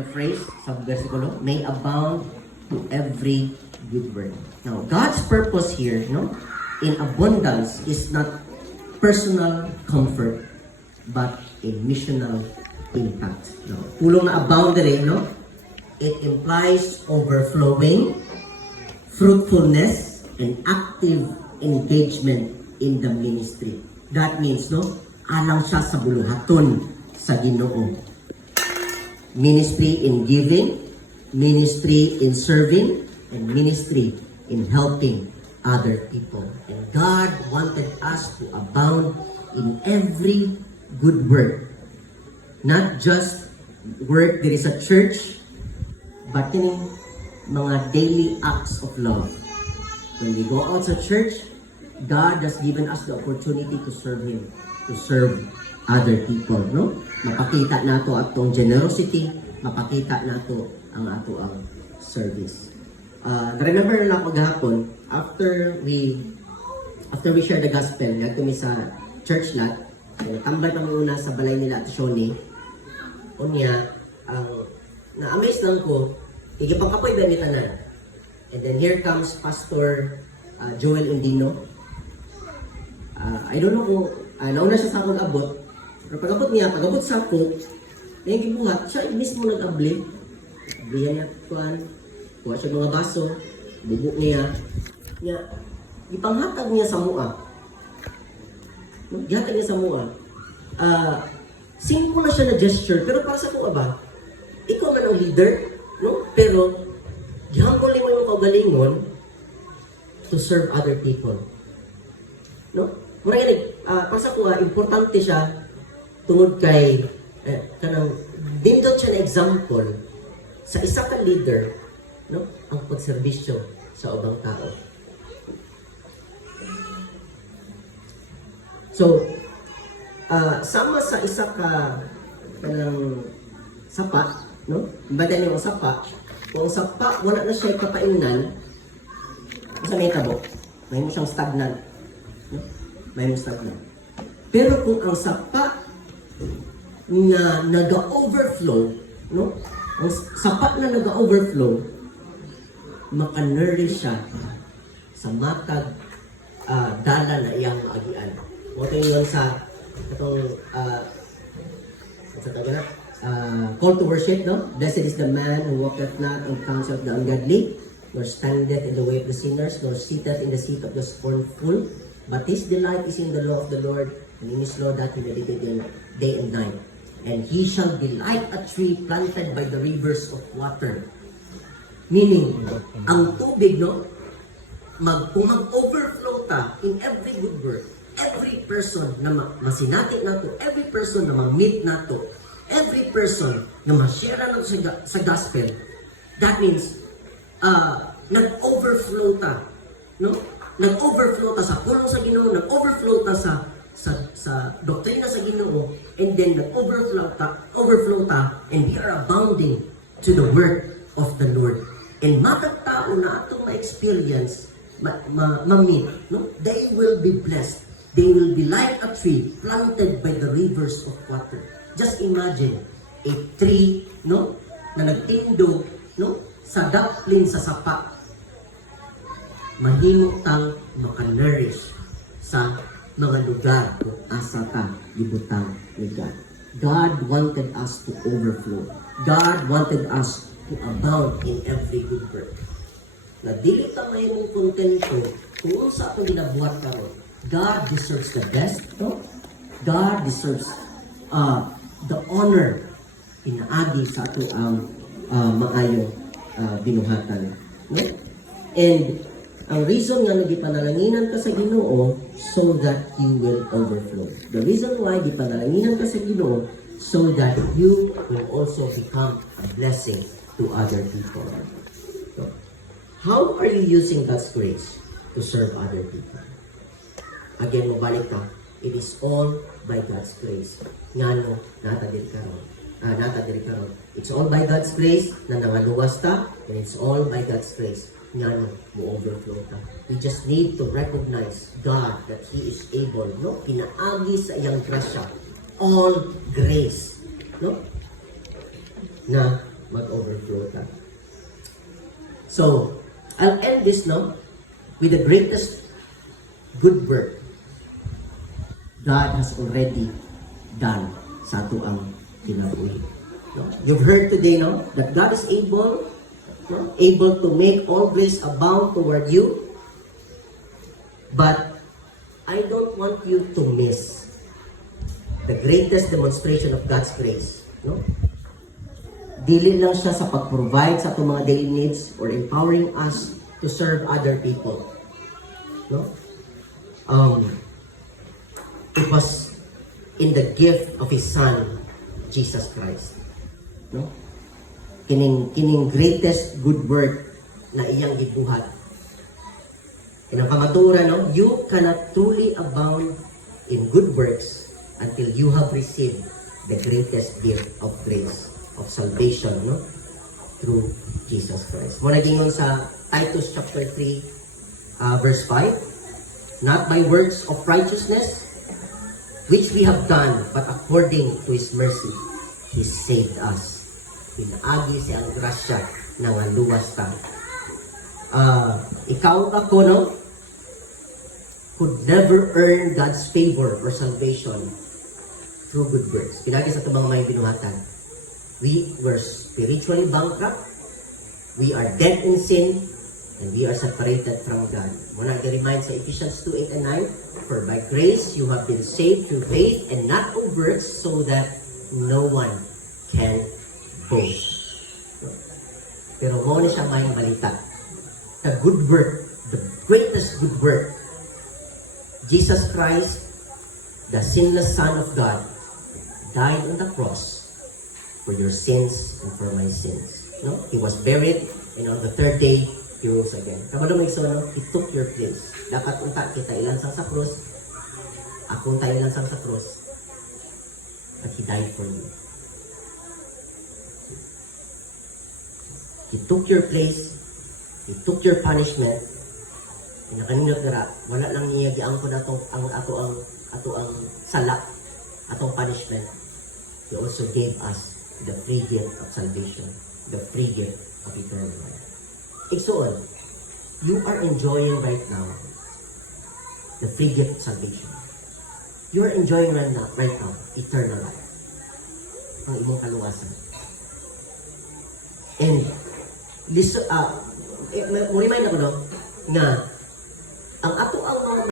The phrase sa versikulo, may abound to every good work. Now, God's purpose here, in abundance is not personal comfort, but a missional impact. Now, pulong na abound rin, it implies overflowing, fruitfulness, and active engagement in the ministry. That means, alang siya sa buluhaton sa Ginoo. Ministry in giving, ministry in serving, and ministry in helping other people. And God wanted us to abound in every good work. Not just work there is a church, but in mga daily acts of love. When we go out sa church, God has given us the opportunity to serve Him, to serve other people, Mapakita nato atong generosity, mapakita nato ang ato ang service. Remember na ako gahapon, after we share the gospel, nagto mi sa church lot, tambay pa muna sa balay nila at Shoni. Unya, na-amaze lang ko, igipangkapoy ba ni tanan. And then here comes Pastor Joel Indino. I don't know kung nauna siya sa akong abot. Pero pag-abot sa ako, yung gibuhat, siya mismo nag-abli. Ablihan niya, kuha siya mga baso, bubuk niya. Ipanghatag niya sa mua. Gihatag niya sa mua. Simple na siya na gesture, pero para sa ko ba, ikaw man ang leader, pero gihangol mo yung kaugalingon to serve other people. Para sa ko, importante siya tungod kay kanang dindot siya na example sa isa ka leader, ang pagserbisyo sa ubang tao. So, sama sa isa ka kanang sapa, Badan yung sapa, kung sapa wala na siya kapaingnan, sa may tabo, may mo siyang stagnant, may mo stagnant. Pero kung ang sapa na naga-overflow, ang sapat na naga-overflow, maka-nourish siya sa matag dala na iyang maagian. O ito yun sa itong call to worship, Blessed is the man who walketh not in counsel of the ungodly, nor standeth in the way of the sinners, nor sitteth in the seat of the scornful, but his delight is in the law of the Lord, and in his law that he meditated day and night. And he shall be like a tree planted by the rivers of water. Meaning, ang tubig, kung mag-overflow ta in every good work, every person na masinati nato, every person na ma-meet nato, every person na ma-share nato sa gospel, that means, nag-overflow ta, Nag-overflow ta sa pulong sa Ginoo, nag-overflow ta sa doktrina sa Ginoo, and then overflow ta, and we are abounding to the work of the Lord. And matag tao na atong ma-experience, ma-meet, they will be blessed. They will be like a tree planted by the rivers of water. Just imagine a tree, na nagtindog, sa daplin sa sapa. Mahimong tang maka-nourish sa mga lugar kung asa ka gibutang ni God. God wanted us to overflow. God wanted us to abound in every good work. Na dili ta mahimong kontento kung unsa akong ginabuhat karon. God deserves the best, God deserves the honor pinaagi sa ato ang maayong binuhatan. And ang reason nga nagipanalanginan ka sa Ginoo so that you will overflow. The reason why gipanalanginan ka sa Ginoo so that you will also become a blessing to other people. So, how are you using God's grace to serve other people? Again, mabalik ka. It is all by God's grace. Ngano, natadiri karon. It's all by God's grace na nangaluwas ta, and it's all by God's grace ngano mo overflow ta. We just need to recognize God that He is able, pinaagi sa iyang grasya, all grace, na mag-overflow ka. So, I'll end this now with the greatest good work God has already done sa ato ang kinabuhi. No? You've heard today, no, that God is able, no, able to make all grace abound toward you. But I don't want you to miss the greatest demonstration of God's grace. No? Dili lang siya sa pag-provide sa atong mga daily needs or empowering us to serve other people. No? It was in the gift of His Son, Jesus Christ. No? Kining greatest good work na iyang gibuhat. In ang pamaturan, no? You cannot truly abound in good works until you have received the greatest gift of grace, of salvation, no? Through Jesus Christ. Muna gingon sa Titus chapter 3, verse 5, not by works of righteousness, which we have done, but according to His mercy, He saved us. Pinaagi siya ang grasya na nga luwas ta. Ikaw ako, no, could never earn God's favor or salvation through good works. Pinagi sa itong mga may binuhatan. We were spiritually bankrupt, we are dead in sin, and we are separated from God. Muna i-remind sa Ephesians 2:8 and 9, for by grace you have been saved through faith and not of works, so that no one can boast. Pero mo na siya may balita. The good work, the greatest good work, Jesus Christ, the sinless Son of God, died on the cross for your sins and for my sins. No? He was buried, and on the third day, He rose again. Kamalo mo no? He took your place. Dapat unta kita ilansang sa krus, akong tayo ilansang sa krus, but He died for you. He took your place, He took your punishment, pinakaninag dara, wala lang niya giangkon ang sala, atong punishment. He also gave us the free gift of salvation, the free gift of eternal life. Igsoon, you are enjoying right now the free gift of salvation. You are enjoying right now eternal life. Ang imong kaluwasan. And listen, mo remind ako, no, na ang ato ang mga